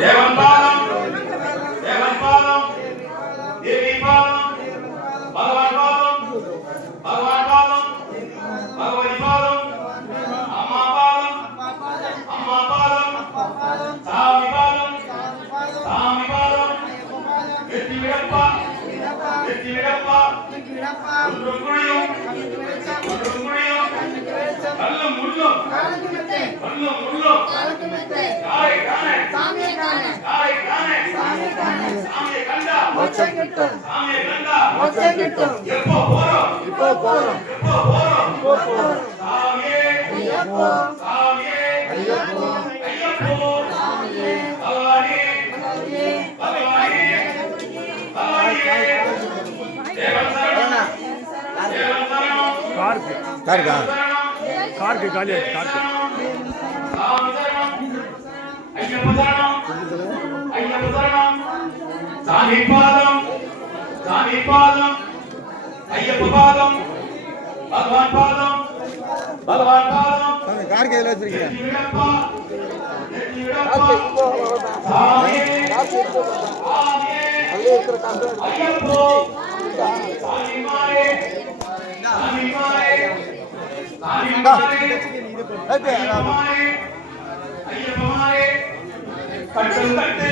தேவன் பாதம் தேவன் பாதம் தேவி பாதம் பகவான் பாதம் பகவான் பாதம் பகவதி பாதம் அம்மா பாதம் அம்மா பாதம் சாமி பாதம் சாமி பாதம் வெற்றி விடப்பா வெற்றி விடப்பா ஒன்றும் குழியும் ஒன்றும் குழியும் கல்லும் முள்ளும் கல்லும் முள்ளும் யாரை காணே சாமியை காணே யாரை காணே சாமியை காணே சாமியை கண்டா மோட்சம் கிட்டும் சாமியை கண்டா மோட்சம் கிட்டும் எப்போ போறோம் இப்போ போறோம் எப்போ போறோம் இப்போ போறோம் சாமியே ஐயப்போ சாமியே ஐயப்போ ஐயப்போ சாமியே பகவானே பகவானே பகவானே தேவன் சரணம் தேவன் சரணம் कार के गाली कार के ஐயப்ப சரணம் ஐயப்ப சரணம் சாமி பாதம் ஐயப்ப பாதம் பகவான் பாதம் பகவான் பாதம் कार के ले வச்சிருக்கீங்க சாமி ஐயப்போ சாமி மாயே சாமி மாயே சாமி மாயே ஐயப்ப மாயே கட்டு கட்டு